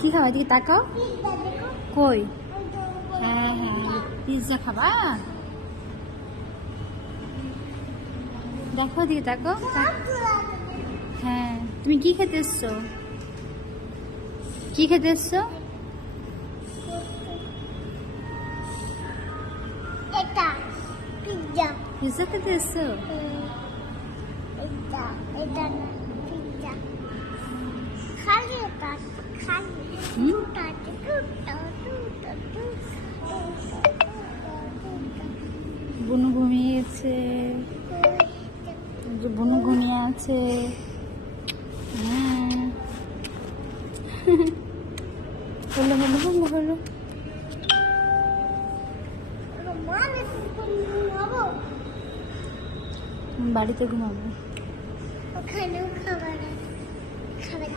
কি খাবা? এদিকে তাকাও। কই? হ্যাঁ হ্যাঁ, পিৎজা খাবা? দেখো, এদিকে তাকাও। হ্যাঁ, তুমি কি খেতে এসছো? কি খেতে এসছো? এটা পিৎজা। পিৎজা খেতে এসছো? এটা এটা পিৎজা খালি এটা খালি টুটা টুটা টুটা টুটা। বুনু ঘুমিয়েছে। বুনু ঘুমিয়ে আছে। হ্যাঁ। হলো হলো হলো হলো। বাড়িতে ঘুমাবো। ওখানেও খাবার খাবার